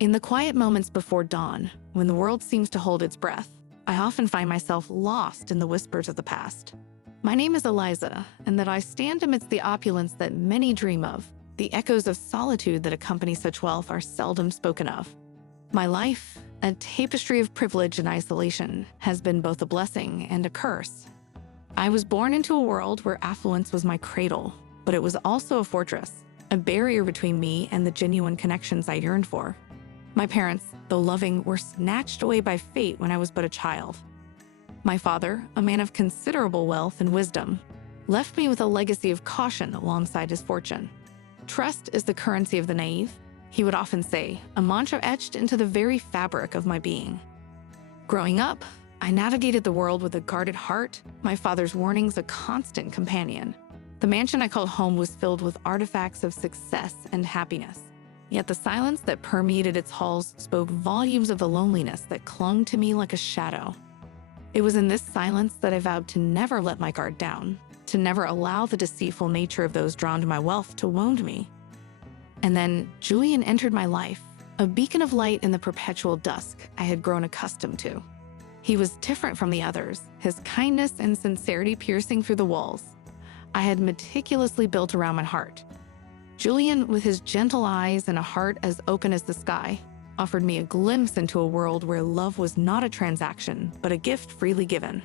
In the quiet moments before dawn, when the world seems to hold its breath, I often find myself lost in the whispers of the past. My name is Eliza, and that I stand amidst the opulence that many dream of. The echoes of solitude that accompany such wealth are seldom spoken of. My life, a tapestry of privilege and isolation, has been both a blessing and a curse. I was born into a world where affluence was my cradle, but it was also a fortress, a barrier between me and the genuine connections I yearned for. My parents, though loving, were snatched away by fate when I was but a child. My father, a man of considerable wealth and wisdom, left me with a legacy of caution alongside his fortune. Trust is the currency of the naive, he would often say, a mantra etched into the very fabric of my being. Growing up, I navigated the world with a guarded heart, my father's warnings a constant companion. The mansion I called home was filled with artifacts of success and happiness. Yet the silence that permeated its halls spoke volumes of the loneliness that clung to me like a shadow. It was in this silence that I vowed to never let my guard down, to never allow the deceitful nature of those drawn to my wealth to wound me. And then Julian entered my life, a beacon of light in the perpetual dusk I had grown accustomed to. He was different from the others, his kindness and sincerity piercing through the walls I had meticulously built around my heart. Julian, with his gentle eyes and a heart as open as the sky, offered me a glimpse into a world where love was not a transaction, but a gift freely given.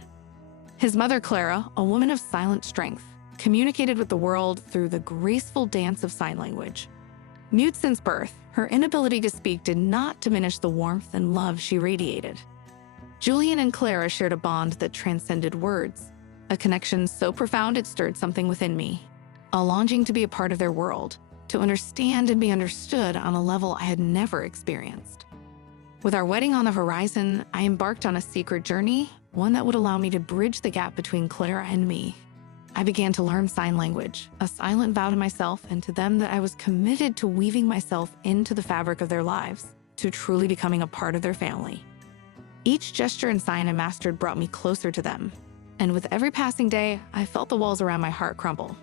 His mother, Clara, a woman of silent strength, communicated with the world through the graceful dance of sign language. Mute since birth, her inability to speak did not diminish the warmth and love she radiated. Julian and Clara shared a bond that transcended words, a connection so profound it stirred something within me, a longing to be a part of their world, to understand and be understood on a level I had never experienced. With our wedding on the horizon, I embarked on a secret journey, one that would allow me to bridge the gap between Clara and me. I began to learn sign language, a silent vow to myself and to them that I was committed to weaving myself into the fabric of their lives, to truly becoming a part of their family. Each gesture and sign I mastered brought me closer to them, and with every passing day, I felt the walls around my heart crumble.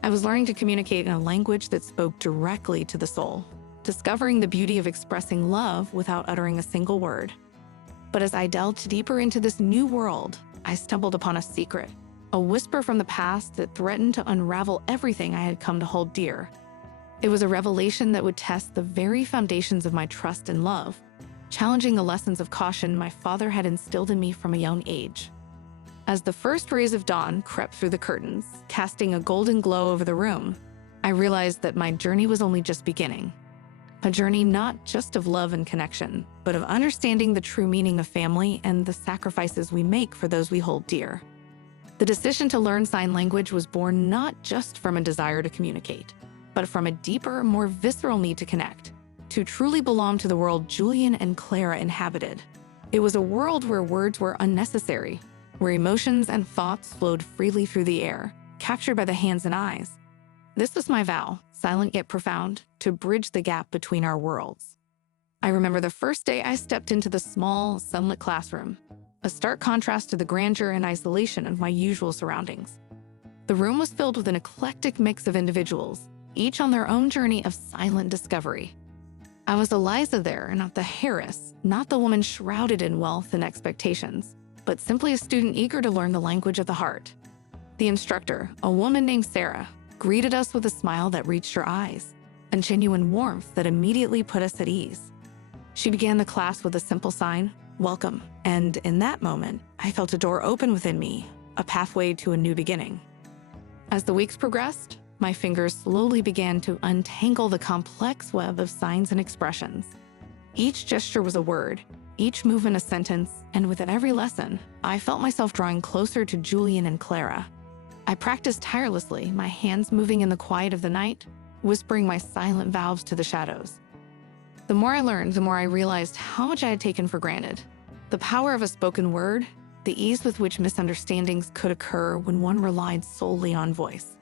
I was learning to communicate in a language that spoke directly to the soul, discovering the beauty of expressing love without uttering a single word. But as I delved deeper into this new world, I stumbled upon a secret, a whisper from the past that threatened to unravel everything I had come to hold dear. It was a revelation that would test the very foundations of my trust and love, challenging the lessons of caution my father had instilled in me from a young age. As the first rays of dawn crept through the curtains, casting a golden glow over the room, I realized that my journey was only just beginning. A journey not just of love and connection, but of understanding the true meaning of family and the sacrifices we make for those we hold dear. The decision to learn sign language was born not just from a desire to communicate, but from a deeper, more visceral need to connect, to truly belong to the world Julian and Clara inhabited. It was a world where words were unnecessary, where emotions and thoughts flowed freely through the air, captured by the hands and eyes. This was my vow, silent yet profound, to bridge the gap between our worlds. I remember the first day I stepped into the small, sunlit classroom, a stark contrast to the grandeur and isolation of my usual surroundings. The room was filled with an eclectic mix of individuals, each on their own journey of silent discovery. I was Eliza there, not the heiress, not the woman shrouded in wealth and expectations, but simply a student eager to learn the language of the heart. The instructor, a woman named Sarah, greeted us with a smile that reached her eyes, and genuine warmth that immediately put us at ease. She began the class with a simple sign, "Welcome," and in that moment, I felt a door open within me, a pathway to a new beginning. As the weeks progressed, my fingers slowly began to untangle the complex web of signs and expressions. Each gesture was a word, each movement a sentence, and with every lesson, I felt myself drawing closer to Julian and Clara. I practiced tirelessly, my hands moving in the quiet of the night, whispering my silent vows to the shadows. The more I learned, the more I realized how much I had taken for granted. The power of a spoken word, the ease with which misunderstandings could occur when one relied solely on voice.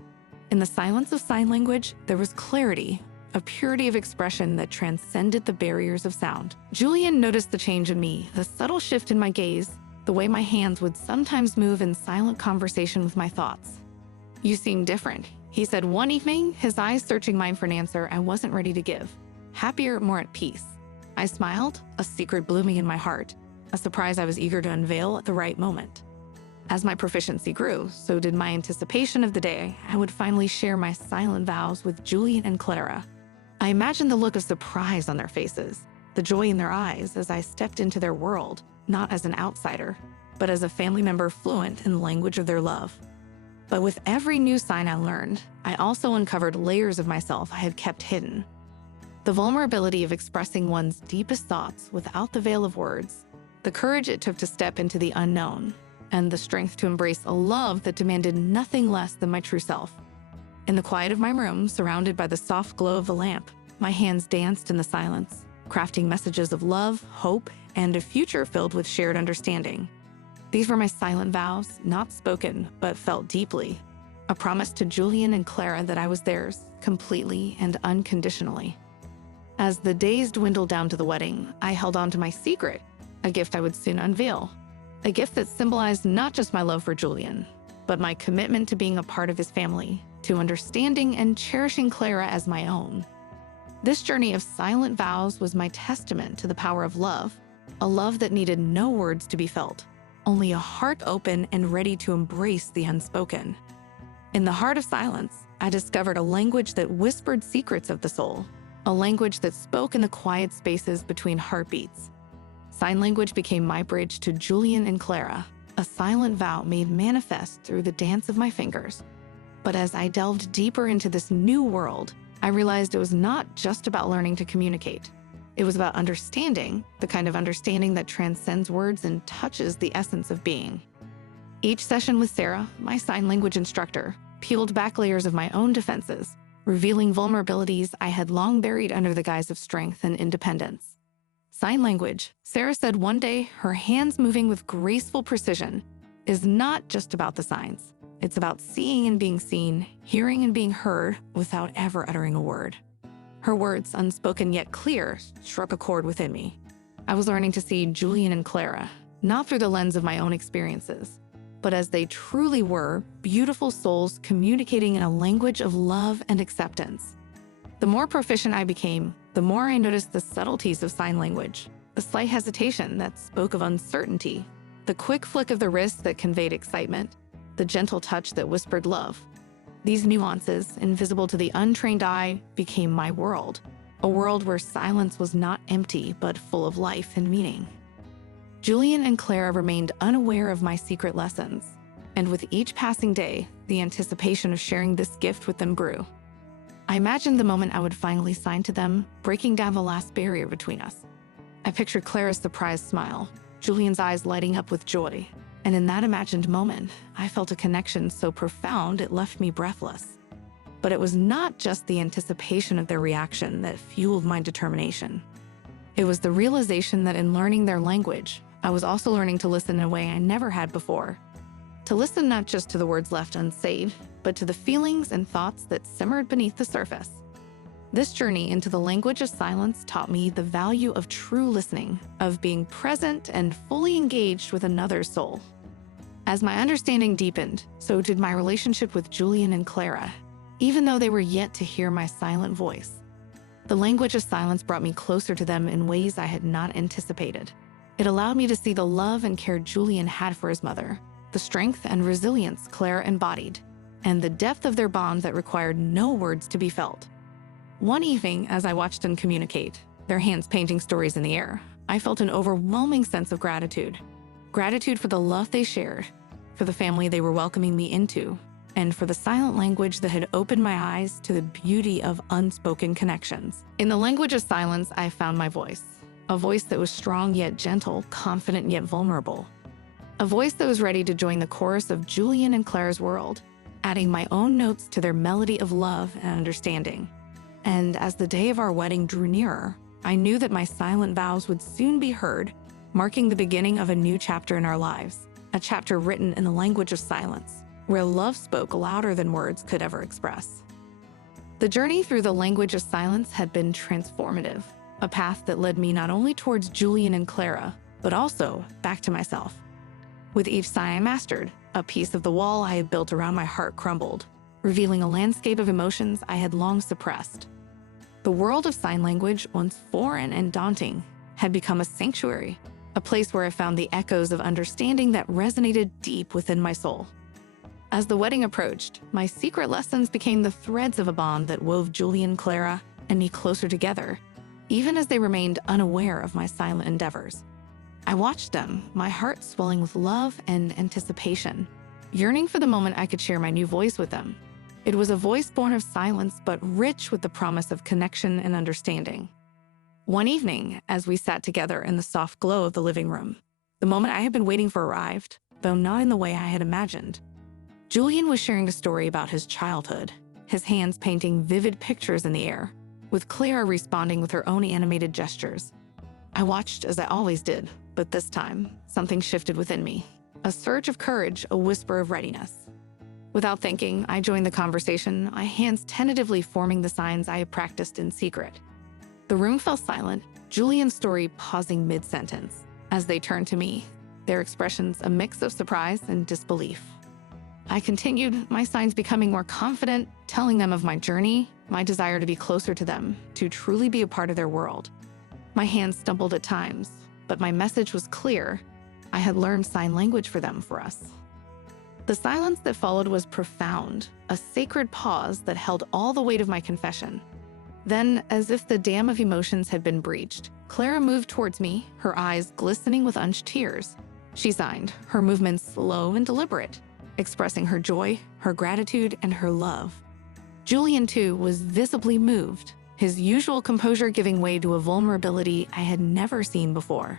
In the silence of sign language, there was clarity, a purity of expression that transcended the barriers of sound. Julian noticed the change in me, the subtle shift in my gaze, the way my hands would sometimes move in silent conversation with my thoughts. "You seem different," he said one evening, his eyes searching mine for an answer I wasn't ready to give. "Happier, more at peace." I smiled, a secret blooming in my heart, a surprise I was eager to unveil at the right moment. As my proficiency grew, so did my anticipation of the day I would finally share my silent vows with Julian and Clara. I imagined the look of surprise on their faces, the joy in their eyes as I stepped into their world, not as an outsider, but as a family member fluent in the language of their love. But with every new sign I learned, I also uncovered layers of myself I had kept hidden. The vulnerability of expressing one's deepest thoughts without the veil of words, the courage it took to step into the unknown, and the strength to embrace a love that demanded nothing less than my true self. In the quiet of my room, surrounded by the soft glow of the lamp, my hands danced in the silence, crafting messages of love, hope, and a future filled with shared understanding. These were my silent vows, not spoken, but felt deeply. A promise to Julian and Clara that I was theirs, completely and unconditionally. As the days dwindled down to the wedding, I held on to my secret, a gift I would soon unveil. A gift that symbolized not just my love for Julian, but my commitment to being a part of his family, to understanding and cherishing Clara as my own. This journey of silent vows was my testament to the power of love, a love that needed no words to be felt, only a heart open and ready to embrace the unspoken. In the heart of silence, I discovered a language that whispered secrets of the soul, a language that spoke in the quiet spaces between heartbeats. Sign language became my bridge to Julian and Clara, a silent vow made manifest through the dance of my fingers. But as I delved deeper into this new world, I realized it was not just about learning to communicate. It was about understanding, the kind of understanding that transcends words and touches the essence of being. Each session with Sarah, my sign language instructor, peeled back layers of my own defenses, revealing vulnerabilities I had long buried under the guise of strength and independence. Sign language, Sarah said one day, her hands moving with graceful precision, is not just about the signs. It's about seeing and being seen, hearing and being heard without ever uttering a word. Her words, unspoken yet clear, struck a chord within me. I was learning to see Julian and Clara, not through the lens of my own experiences, but as they truly were, beautiful souls communicating in a language of love and acceptance. The more proficient I became, the more I noticed the subtleties of sign language, the slight hesitation that spoke of uncertainty, the quick flick of the wrist that conveyed excitement, the gentle touch that whispered love. These nuances, invisible to the untrained eye, became my world, a world where silence was not empty but full of life and meaning. Julian and Clara remained unaware of my secret lessons, and with each passing day, the anticipation of sharing this gift with them grew. I imagined the moment I would finally sign to them, breaking down the last barrier between us. I pictured Clara's surprised smile, Julian's eyes lighting up with joy, and in that imagined moment, I felt a connection so profound it left me breathless. But it was not just the anticipation of their reaction that fueled my determination. It was the realization that in learning their language, I was also learning to listen in a way I never had before. To listen not just to the words left unsaid, but to the feelings and thoughts that simmered beneath the surface. This journey into the language of silence taught me the value of true listening, of being present and fully engaged with another's soul. As my understanding deepened, so did my relationship with Julian and Clara, even though they were yet to hear my silent voice. The language of silence brought me closer to them in ways I had not anticipated. It allowed me to see the love and care Julian had for his mother, the strength and resilience Clara embodied, and the depth of their bond that required no words to be felt. One evening, as I watched them communicate, their hands painting stories in the air, I felt an overwhelming sense of gratitude. Gratitude for the love they shared, for the family they were welcoming me into, and for the silent language that had opened my eyes to the beauty of unspoken connections. In the language of silence, I found my voice, a voice that was strong yet gentle, confident yet vulnerable. A voice that was ready to join the chorus of Julian and Clara's world, adding my own notes to their melody of love and understanding. And as the day of our wedding drew nearer, I knew that my silent vows would soon be heard, marking the beginning of a new chapter in our lives, a chapter written in the language of silence, where love spoke louder than words could ever express. The journey through the language of silence had been transformative, a path that led me not only towards Julian and Clara, but also back to myself. With each sign I mastered, a piece of the wall I had built around my heart crumbled, revealing a landscape of emotions I had long suppressed. The world of sign language, once foreign and daunting, had become a sanctuary, a place where I found the echoes of understanding that resonated deep within my soul. As the wedding approached, my secret lessons became the threads of a bond that wove Julian, Clara, and me closer together, even as they remained unaware of my silent endeavors. I watched them, my heart swelling with love and anticipation, yearning for the moment I could share my new voice with them. It was a voice born of silence, but rich with the promise of connection and understanding. One evening, as we sat together in the soft glow of the living room, the moment I had been waiting for arrived, though not in the way I had imagined. Julian was sharing a story about his childhood, his hands painting vivid pictures in the air, with Clara responding with her own animated gestures. I watched as I always did, but this time, something shifted within me. A surge of courage, a whisper of readiness. Without thinking, I joined the conversation, my hands tentatively forming the signs I had practiced in secret. The room fell silent, Julian's story pausing mid-sentence. As they turned to me, their expressions a mix of surprise and disbelief. I continued, my signs becoming more confident, telling them of my journey, my desire to be closer to them, to truly be a part of their world. My hands stumbled at times, but my message was clear. I had learned sign language for us. The silence that followed was profound, a sacred pause that held all the weight of my confession. Then, as if the dam of emotions had been breached, Clara moved towards me, her eyes glistening with unshed tears. She signed, her movements slow and deliberate, expressing her joy, her gratitude, and her love. Julian, too, was visibly moved, his usual composure giving way to a vulnerability I had never seen before.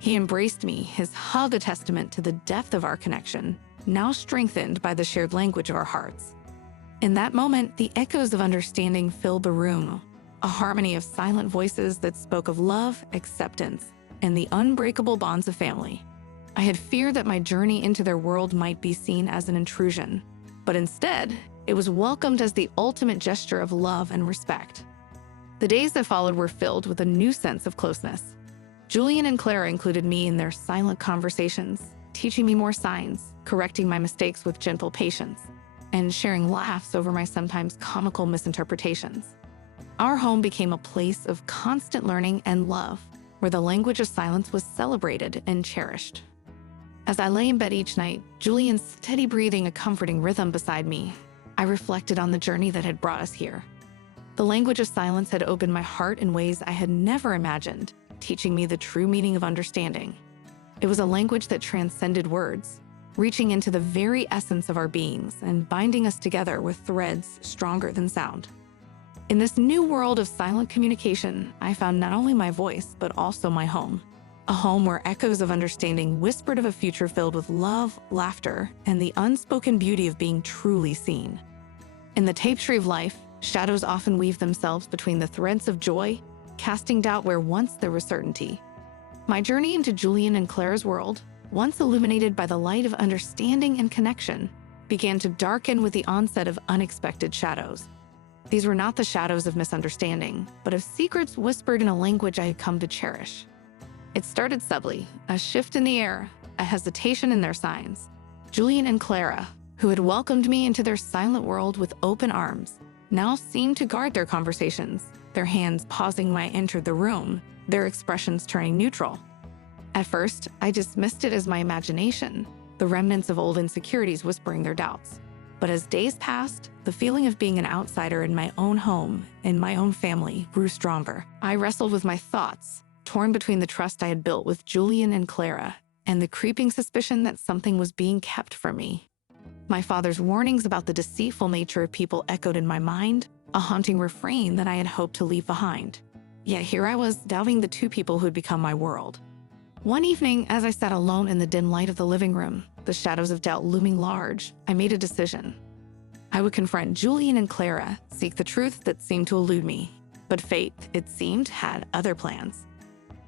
He embraced me, his hug a testament to the depth of our connection, now strengthened by the shared language of our hearts. In that moment, the echoes of understanding filled the room, a harmony of silent voices that spoke of love, acceptance, and the unbreakable bonds of family. I had feared that my journey into their world might be seen as an intrusion, but instead, it was welcomed as the ultimate gesture of love and respect. The days that followed were filled with a new sense of closeness. Julian and Clara included me in their silent conversations, teaching me more signs, correcting my mistakes with gentle patience, and sharing laughs over my sometimes comical misinterpretations. Our home became a place of constant learning and love, where the language of silence was celebrated and cherished. As I lay in bed each night, Julian's steady breathing a comforting rhythm beside me, I reflected on the journey that had brought us here. The language of silence had opened my heart in ways I had never imagined, teaching me the true meaning of understanding. It was a language that transcended words, reaching into the very essence of our beings and binding us together with threads stronger than sound. In this new world of silent communication, I found not only my voice, but also my home. A home where echoes of understanding whispered of a future filled with love, laughter, and the unspoken beauty of being truly seen. In the tapestry of life, shadows often weave themselves between the threads of joy, casting doubt where once there was certainty. My journey into Julian and Clara's world, once illuminated by the light of understanding and connection, began to darken with the onset of unexpected shadows. These were not the shadows of misunderstanding, but of secrets whispered in a language I had come to cherish. It started subtly, a shift in the air, a hesitation in their signs. Julian and Clara, who had welcomed me into their silent world with open arms, now seemed to guard their conversations, their hands pausing when I entered the room, their expressions turning neutral. At first, I dismissed it as my imagination, the remnants of old insecurities whispering their doubts. But as days passed, the feeling of being an outsider in my own home, in my own family, grew stronger. I wrestled with my thoughts, torn between the trust I had built with Julian and Clara and the creeping suspicion that something was being kept from me. My father's warnings about the deceitful nature of people echoed in my mind, a haunting refrain that I had hoped to leave behind. Yet here I was, doubting the two people who had become my world. One evening, as I sat alone in the dim light of the living room, the shadows of doubt looming large, I made a decision. I would confront Julian and Clara, seek the truth that seemed to elude me. But fate, it seemed, had other plans.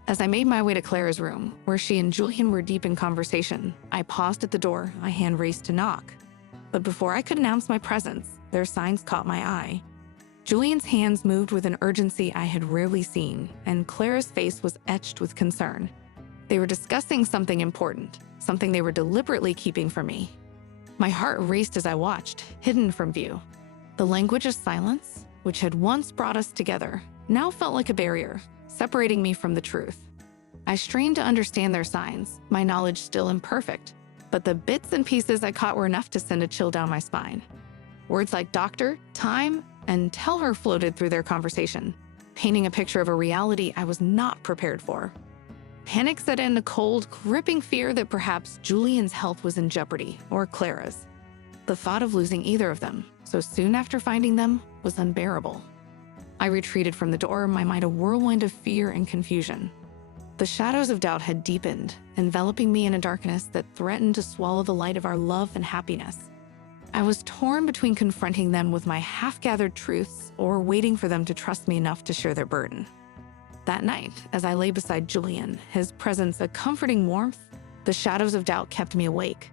As I made my way to Clara's room, where she and Julian were deep in conversation, I paused at the door, my hand raised to knock. But before I could announce my presence, their signs caught my eye. Julian's hands moved with an urgency I had rarely seen, and Clara's face was etched with concern. They were discussing something important, something they were deliberately keeping from me. My heart raced as I watched, hidden from view. The language of silence, which had once brought us together, now felt like a barrier, separating me from the truth. I strained to understand their signs, my knowledge still imperfect, but the bits and pieces I caught were enough to send a chill down my spine. Words like doctor, time, and tell her floated through their conversation, painting a picture of a reality I was not prepared for. Panic set in, a cold, gripping fear that perhaps Julian's health was in jeopardy, or Clara's. The thought of losing either of them, so soon after finding them, was unbearable. I retreated from the door, my mind a whirlwind of fear and confusion. The shadows of doubt had deepened, enveloping me in a darkness that threatened to swallow the light of our love and happiness. I was torn between confronting them with my half-gathered truths or waiting for them to trust me enough to share their burden. That night, as I lay beside Julian, his presence a comforting warmth, the shadows of doubt kept me awake.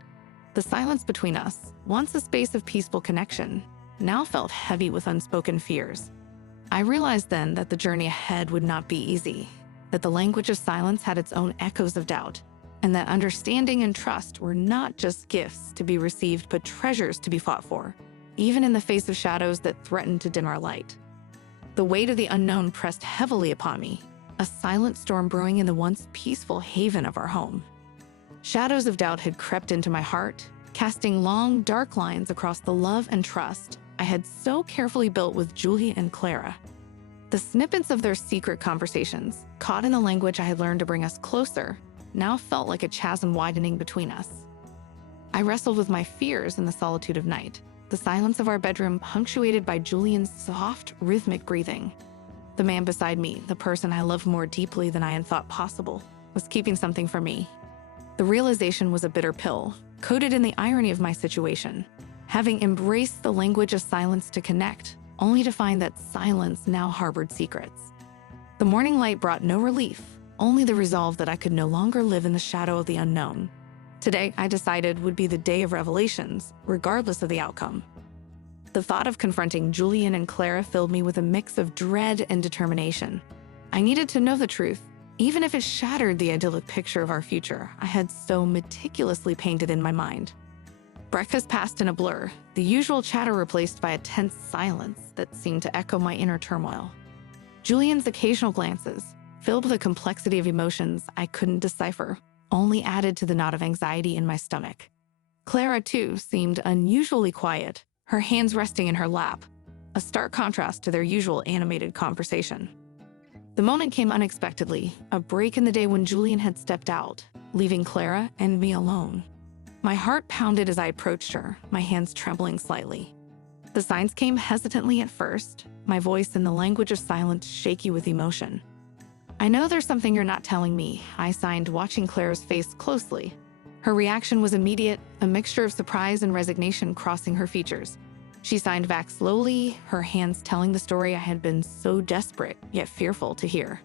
The silence between us, once a space of peaceful connection, now felt heavy with unspoken fears. I realized then that the journey ahead would not be easy, that the language of silence had its own echoes of doubt, and that understanding and trust were not just gifts to be received but treasures to be fought for, even in the face of shadows that threatened to dim our light. The weight of the unknown pressed heavily upon me, a silent storm brewing in the once peaceful haven of our home. Shadows of doubt had crept into my heart, casting long, dark lines across the love and trust I had so carefully built with Julian and Clara. The snippets of their secret conversations, caught in the language I had learned to bring us closer, now felt like a chasm widening between us. I wrestled with my fears in the solitude of night, the silence of our bedroom punctuated by Julian's soft, rhythmic breathing. The man beside me, the person I loved more deeply than I had thought possible, was keeping something from me. The realization was a bitter pill, coated in the irony of my situation. Having embraced the language of silence to connect, only to find that silence now harbored secrets. The morning light brought no relief, only the resolve that I could no longer live in the shadow of the unknown. Today, I decided, would be the day of revelations, regardless of the outcome. The thought of confronting Julian and Clara filled me with a mix of dread and determination. I needed to know the truth, even if it shattered the idyllic picture of our future I had so meticulously painted in my mind. Breakfast passed in a blur, the usual chatter replaced by a tense silence that seemed to echo my inner turmoil. Julian's occasional glances, filled with a complexity of emotions I couldn't decipher, only added to the knot of anxiety in my stomach. Clara, too, seemed unusually quiet, her hands resting in her lap, a stark contrast to their usual animated conversation. The moment came unexpectedly, a break in the day when Julian had stepped out, leaving Clara and me alone. My heart pounded as I approached her, my hands trembling slightly. The signs came hesitantly at first, my voice in the language of silence shaky with emotion. "I know there's something you're not telling me," I signed, watching Clara's face closely. Her reaction was immediate, a mixture of surprise and resignation crossing her features. She signed back slowly, her hands telling the story I had been so desperate yet fearful to hear.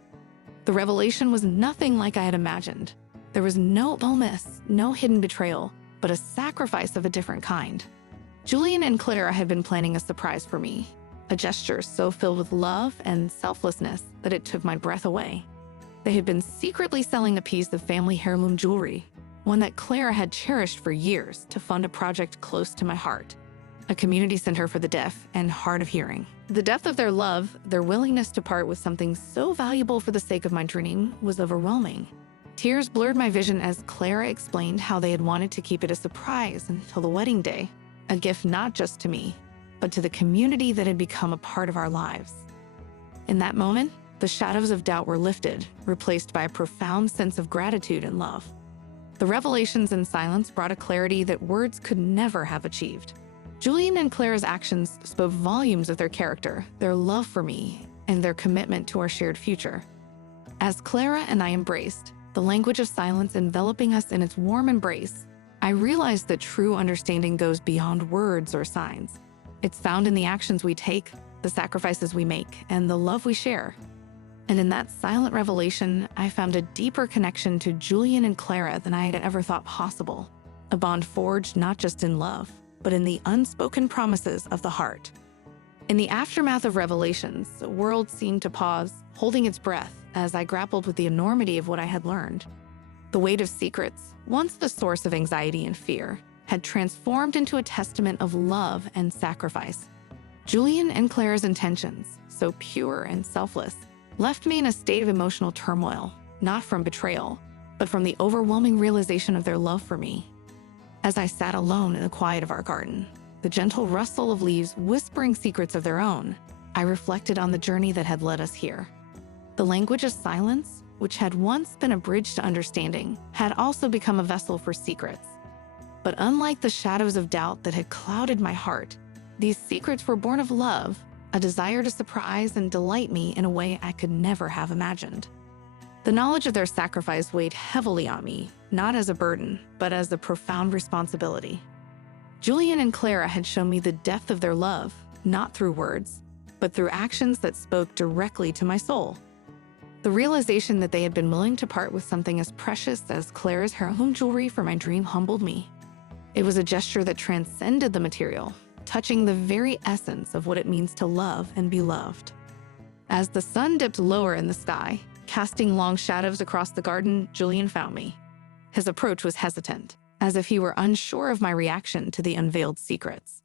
The revelation was nothing like I had imagined. There was no illness, no hidden betrayal, but a sacrifice of a different kind. Julian and Clara had been planning a surprise for me, a gesture so filled with love and selflessness that it took my breath away. They had been secretly selling a piece of family heirloom jewelry, one that Clara had cherished for years to fund a project close to my heart, a community center for the deaf and hard of hearing. The depth of their love, their willingness to part with something so valuable for the sake of my dream, was overwhelming. Tears blurred my vision as Clara explained how they had wanted to keep it a surprise until the wedding day, a gift not just to me, but to the community that had become a part of our lives. In that moment, the shadows of doubt were lifted, replaced by a profound sense of gratitude and love. The revelations in silence brought a clarity that words could never have achieved. Julian and Clara's actions spoke volumes of their character, their love for me, and their commitment to our shared future. As Clara and I embraced, the language of silence enveloping us in its warm embrace, I realized that true understanding goes beyond words or signs. It's found in the actions we take, the sacrifices we make, and the love we share. And in that silent revelation, I found a deeper connection to Julian and Clara than I had ever thought possible. A bond forged not just in love, but in the unspoken promises of the heart. In the aftermath of revelations, the world seemed to pause, holding its breath as I grappled with the enormity of what I had learned. The weight of secrets, once the source of anxiety and fear, had transformed into a testament of love and sacrifice. Julian and Clara's intentions, so pure and selfless, left me in a state of emotional turmoil, not from betrayal, but from the overwhelming realization of their love for me. As I sat alone in the quiet of our garden, the gentle rustle of leaves whispering secrets of their own, I reflected on the journey that had led us here. The language of silence, which had once been a bridge to understanding, had also become a vessel for secrets. But unlike the shadows of doubt that had clouded my heart, these secrets were born of love, a desire to surprise and delight me in a way I could never have imagined. The knowledge of their sacrifice weighed heavily on me, not as a burden, but as a profound responsibility. Julian and Clara had shown me the depth of their love, not through words, but through actions that spoke directly to my soul. The realization that they had been willing to part with something as precious as Clara's heirloom jewelry for my dream humbled me. It was a gesture that transcended the material, touching the very essence of what it means to love and be loved. As the sun dipped lower in the sky, casting long shadows across the garden, Julian found me. His approach was hesitant, as if he were unsure of my reaction to the unveiled secrets.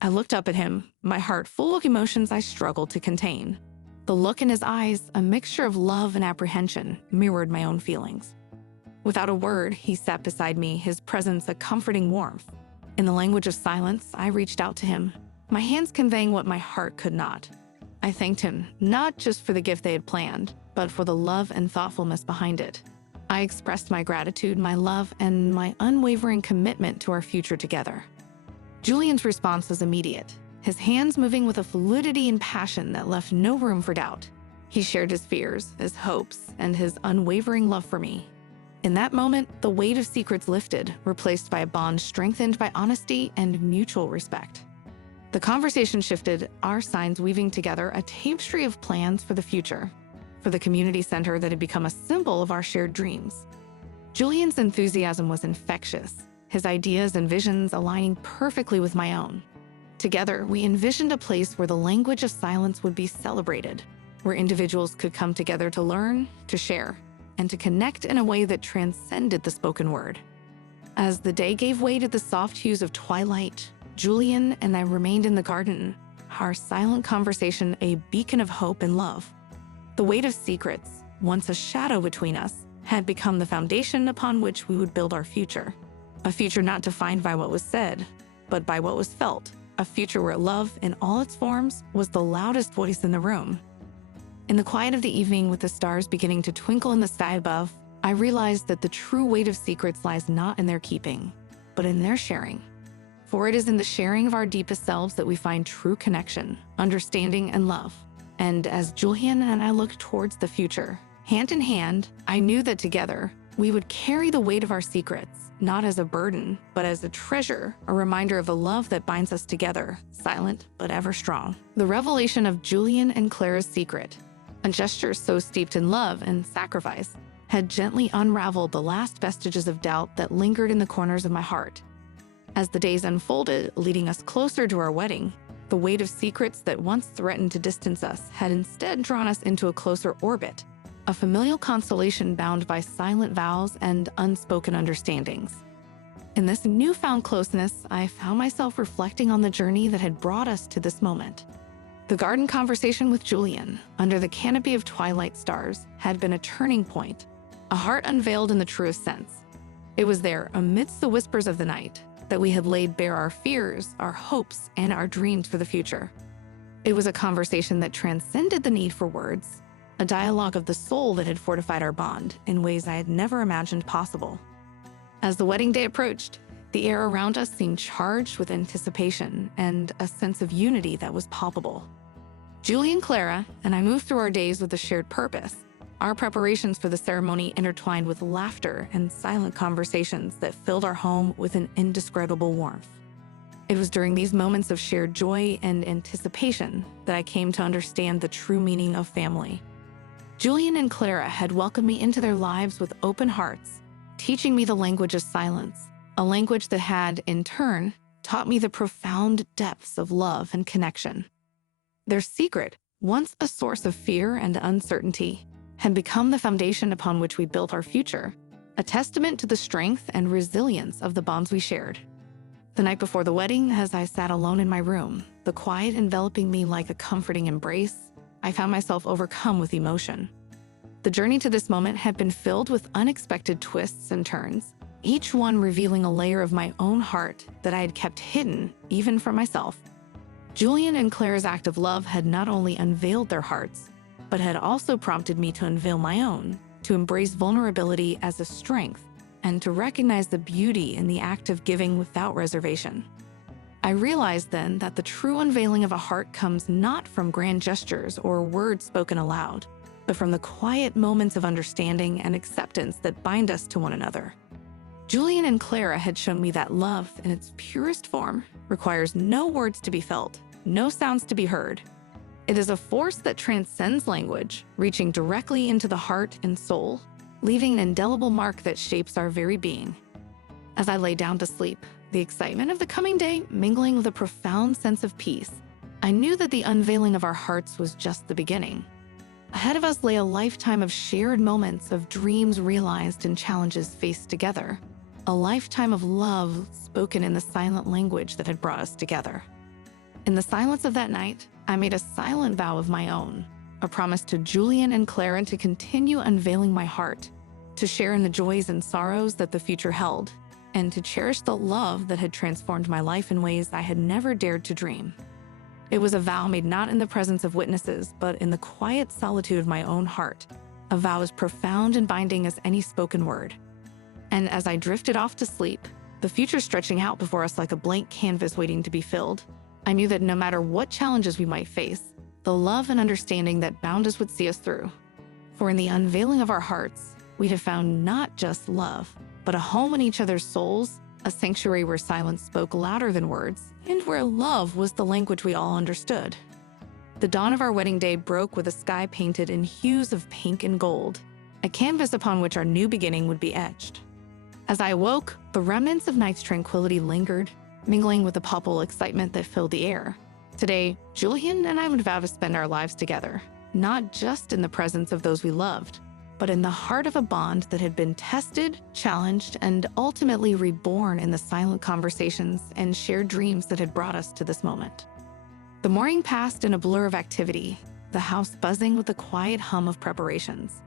I looked up at him, my heart full of emotions I struggled to contain. The look in his eyes, a mixture of love and apprehension, mirrored my own feelings. Without a word, he sat beside me, his presence a comforting warmth. In the language of silence, I reached out to him, my hands conveying what my heart could not. I thanked him, not just for the gift they had planned, but for the love and thoughtfulness behind it. I expressed my gratitude, my love, and my unwavering commitment to our future together. Julian's response was immediate, his hands moving with a fluidity and passion that left no room for doubt. He shared his fears, his hopes, and his unwavering love for me. In that moment, the weight of secrets lifted, replaced by a bond strengthened by honesty and mutual respect. The conversation shifted, our signs weaving together a tapestry of plans for the future, for the community center that had become a symbol of our shared dreams. Julian's enthusiasm was infectious, his ideas and visions aligning perfectly with my own. Together, we envisioned a place where the language of silence would be celebrated, where individuals could come together to learn, to share, and to connect in a way that transcended the spoken word. As the day gave way to the soft hues of twilight, Julian and I remained in the garden, our silent conversation a beacon of hope and love. The weight of secrets, once a shadow between us, had become the foundation upon which we would build our future. A future not defined by what was said, but by what was felt. A future where love, in all its forms, was the loudest voice in the room. In the quiet of the evening, with the stars beginning to twinkle in the sky above, I realized that the true weight of secrets lies not in their keeping, but in their sharing. For it is in the sharing of our deepest selves that we find true connection, understanding, and love. And as Julian and I looked towards the future, hand in hand, I knew that together, we would carry the weight of our secrets, not as a burden, but as a treasure, a reminder of the love that binds us together, silent but ever strong. The revelation of Julian and Clara's secret, a gesture so steeped in love and sacrifice, had gently unraveled the last vestiges of doubt that lingered in the corners of my heart. As the days unfolded, leading us closer to our wedding, the weight of secrets that once threatened to distance us had instead drawn us into a closer orbit, a familial constellation bound by silent vows and unspoken understandings. In this newfound closeness, I found myself reflecting on the journey that had brought us to this moment. The garden conversation with Julian, under the canopy of twilight stars, had been a turning point, a heart unveiled in the truest sense. It was there, amidst the whispers of the night, that we had laid bare our fears, our hopes, and our dreams for the future. It was a conversation that transcended the need for words, a dialogue of the soul that had fortified our bond in ways I had never imagined possible. As the wedding day approached, the air around us seemed charged with anticipation and a sense of unity that was palpable. Julie and Clara and I moved through our days with a shared purpose. Our preparations for the ceremony intertwined with laughter and silent conversations that filled our home with an indescribable warmth. It was during these moments of shared joy and anticipation that I came to understand the true meaning of family. Julian and Clara had welcomed me into their lives with open hearts, teaching me the language of silence, a language that had, in turn, taught me the profound depths of love and connection. Their secret, once a source of fear and uncertainty, had become the foundation upon which we built our future, a testament to the strength and resilience of the bonds we shared. The night before the wedding, as I sat alone in my room, the quiet enveloping me like a comforting embrace, I found myself overcome with emotion. The journey to this moment had been filled with unexpected twists and turns, each one revealing a layer of my own heart that I had kept hidden, even from myself. Julian and Clara's act of love had not only unveiled their hearts, but had also prompted me to unveil my own, to embrace vulnerability as a strength, and to recognize the beauty in the act of giving without reservation. I realized then that the true unveiling of a heart comes not from grand gestures or words spoken aloud, but from the quiet moments of understanding and acceptance that bind us to one another. Julian and Clara had shown me that love, in its purest form, requires no words to be felt, no sounds to be heard. It is a force that transcends language, reaching directly into the heart and soul, leaving an indelible mark that shapes our very being. As I lay down to sleep, the excitement of the coming day mingling with a profound sense of peace, I knew that the unveiling of our hearts was just the beginning. Ahead of us lay a lifetime of shared moments, of dreams realized and challenges faced together. A lifetime of love spoken in the silent language that had brought us together. In the silence of that night, I made a silent vow of my own, a promise to Julian and Clara to continue unveiling my heart, to share in the joys and sorrows that the future held, and to cherish the love that had transformed my life in ways I had never dared to dream. It was a vow made not in the presence of witnesses, but in the quiet solitude of my own heart, a vow as profound and binding as any spoken word. And as I drifted off to sleep, the future stretching out before us like a blank canvas waiting to be filled, I knew that no matter what challenges we might face, the love and understanding that bound us would see us through. For in the unveiling of our hearts, we'd have found not just love, but a home in each other's souls, a sanctuary where silence spoke louder than words, and where love was the language we all understood. The dawn of our wedding day broke with a sky painted in hues of pink and gold, a canvas upon which our new beginning would be etched. As I awoke, the remnants of night's tranquility lingered, mingling with the palpable excitement that filled the air. Today, Julian and I would vow to spend our lives together, not just in the presence of those we loved, but in the heart of a bond that had been tested, challenged, and ultimately reborn in the silent conversations and shared dreams that had brought us to this moment. The morning passed in a blur of activity, the house buzzing with the quiet hum of preparations.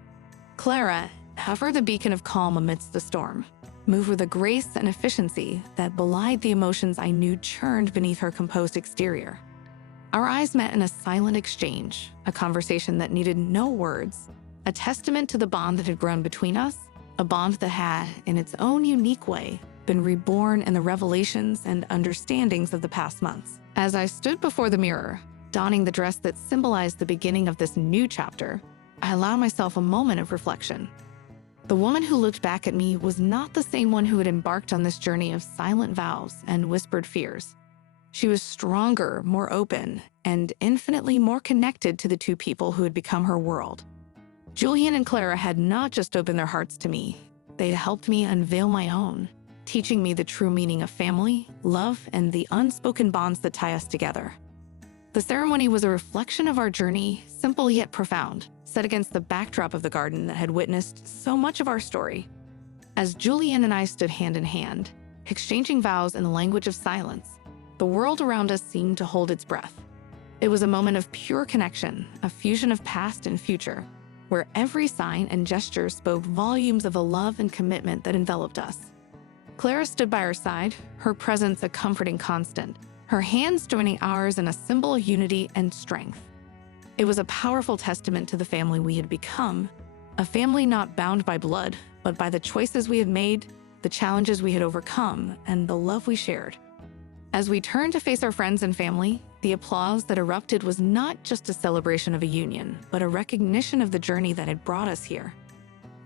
Clara, ever the beacon of calm amidst the storm, moved with a grace and efficiency that belied the emotions I knew churned beneath her composed exterior. Our eyes met in a silent exchange, a conversation that needed no words, a testament to the bond that had grown between us, a bond that had, in its own unique way, been reborn in the revelations and understandings of the past months. As I stood before the mirror, donning the dress that symbolized the beginning of this new chapter, I allowed myself a moment of reflection. The woman who looked back at me was not the same one who had embarked on this journey of silent vows and whispered fears. She was stronger, more open, and infinitely more connected to the two people who had become her world. Julian and Clara had not just opened their hearts to me, they had helped me unveil my own, teaching me the true meaning of family, love, and the unspoken bonds that tie us together. The ceremony was a reflection of our journey, simple yet profound, set against the backdrop of the garden that had witnessed so much of our story. As Julian and I stood hand in hand, exchanging vows in the language of silence, the world around us seemed to hold its breath. It was a moment of pure connection, a fusion of past and future, where every sign and gesture spoke volumes of the love and commitment that enveloped us. Clara stood by our side, her presence a comforting constant, her hands joining ours in a symbol of unity and strength. It was a powerful testament to the family we had become, a family not bound by blood, but by the choices we had made, the challenges we had overcome, and the love we shared. As we turned to face our friends and family, the applause that erupted was not just a celebration of a union, but a recognition of the journey that had brought us here.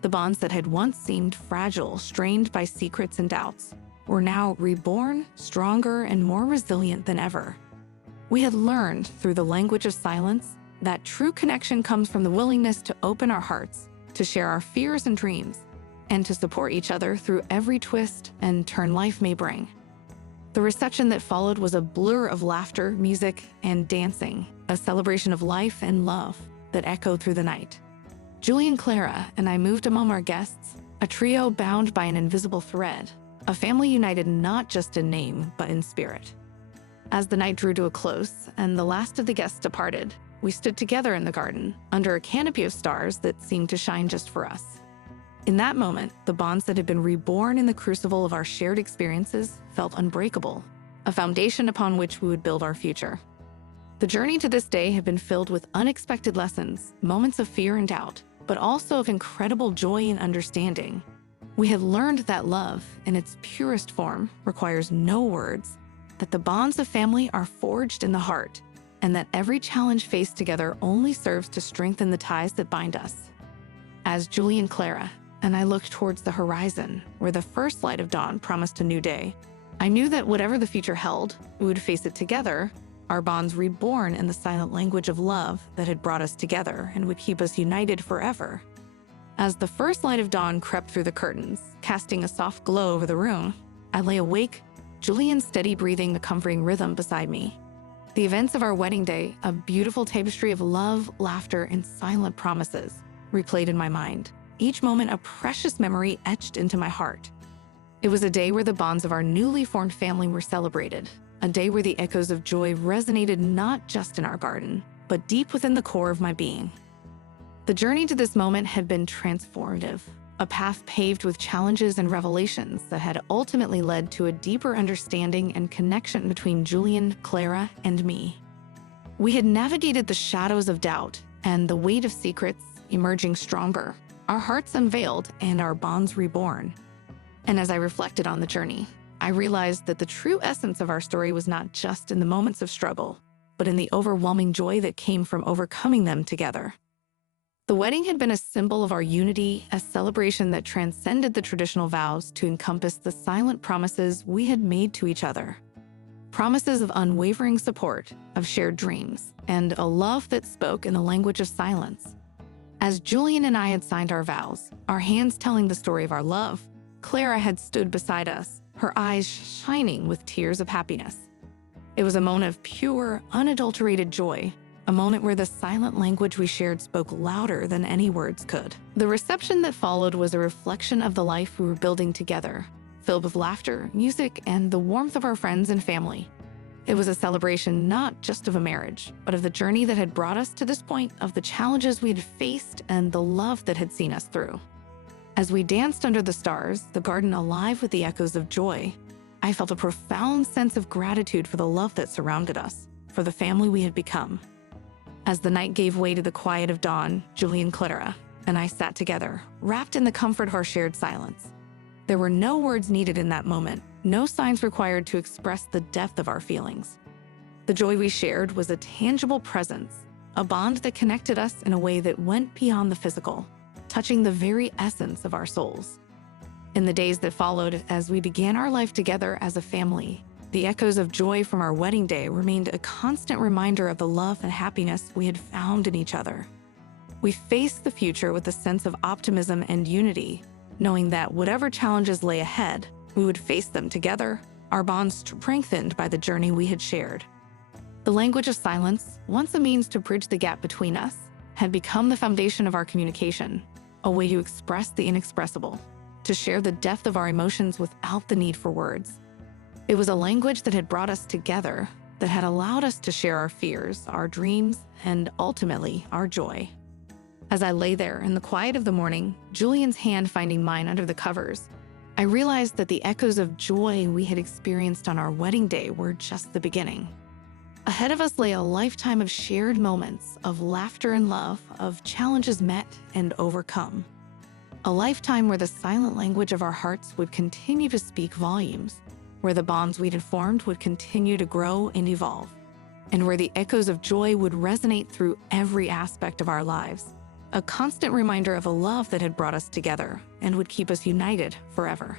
The bonds that had once seemed fragile, strained by secrets and doubts, were now reborn, stronger, and more resilient than ever. We had learned, through the language of silence, that true connection comes from the willingness to open our hearts, to share our fears and dreams, and to support each other through every twist and turn life may bring. The reception that followed was a blur of laughter, music, and dancing, a celebration of life and love that echoed through the night. Julian, Clara, and I moved among our guests, a trio bound by an invisible thread, a family united not just in name, but in spirit. As the night drew to a close and the last of the guests departed, we stood together in the garden, under a canopy of stars that seemed to shine just for us. In that moment, the bonds that had been reborn in the crucible of our shared experiences felt unbreakable, a foundation upon which we would build our future. The journey to this day had been filled with unexpected lessons, moments of fear and doubt, but also of incredible joy and understanding. We had learned that love, in its purest form, requires no words, that the bonds of family are forged in the heart, and that every challenge faced together only serves to strengthen the ties that bind us. As Julian, Clara, and I looked towards the horizon, where the first light of dawn promised a new day, I knew that whatever the future held, we would face it together, our bonds reborn in the silent language of love that had brought us together and would keep us united forever. As the first light of dawn crept through the curtains, casting a soft glow over the room, I lay awake, Julian's steady breathing a comforting rhythm beside me. The events of our wedding day, a beautiful tapestry of love, laughter, and silent promises, replayed in my mind, each moment a precious memory etched into my heart. It was a day where the bonds of our newly formed family were celebrated, a day where the echoes of joy resonated not just in our garden, but deep within the core of my being. The journey to this moment had been transformative, a path paved with challenges and revelations that had ultimately led to a deeper understanding and connection between Julian, Clara, and me. We had navigated the shadows of doubt and the weight of secrets, emerging stronger, our hearts unveiled and our bonds reborn. And as I reflected on the journey, I realized that the true essence of our story was not just in the moments of struggle, but in the overwhelming joy that came from overcoming them together. The wedding had been a symbol of our unity, a celebration that transcended the traditional vows to encompass the silent promises we had made to each other. Promises of unwavering support, of shared dreams, and a love that spoke in the language of silence. As Julian and I had signed our vows, our hands telling the story of our love, Clara had stood beside us, her eyes shining with tears of happiness. It was a moment of pure, unadulterated joy, a moment where the silent language we shared spoke louder than any words could. The reception that followed was a reflection of the life we were building together, filled with laughter, music, and the warmth of our friends and family. It was a celebration not just of a marriage, but of the journey that had brought us to this point, of the challenges we had faced, and the love that had seen us through. As we danced under the stars, the garden alive with the echoes of joy, I felt a profound sense of gratitude for the love that surrounded us, for the family we had become. As the night gave way to the quiet of dawn, Julian, Clara, and I sat together, wrapped in the comfort of our shared silence. There were no words needed in that moment, no signs required to express the depth of our feelings. The joy we shared was a tangible presence, a bond that connected us in a way that went beyond the physical, touching the very essence of our souls. In the days that followed, as we began our life together as a family, the echoes of joy from our wedding day remained a constant reminder of the love and happiness we had found in each other. We faced the future with a sense of optimism and unity, knowing that whatever challenges lay ahead, we would face them together, our bonds strengthened by the journey we had shared. The language of silence, once a means to bridge the gap between us, had become the foundation of our communication, a way to express the inexpressible, to share the depth of our emotions without the need for words. It was a language that had brought us together, that had allowed us to share our fears, our dreams, and ultimately, our joy. As I lay there in the quiet of the morning, Julian's hand finding mine under the covers, I realized that the echoes of joy we had experienced on our wedding day were just the beginning. Ahead of us lay a lifetime of shared moments, of laughter and love, of challenges met and overcome. A lifetime where the silent language of our hearts would continue to speak volumes, where the bonds we'd had formed would continue to grow and evolve, and where the echoes of joy would resonate through every aspect of our lives, a constant reminder of a love that had brought us together and would keep us united forever.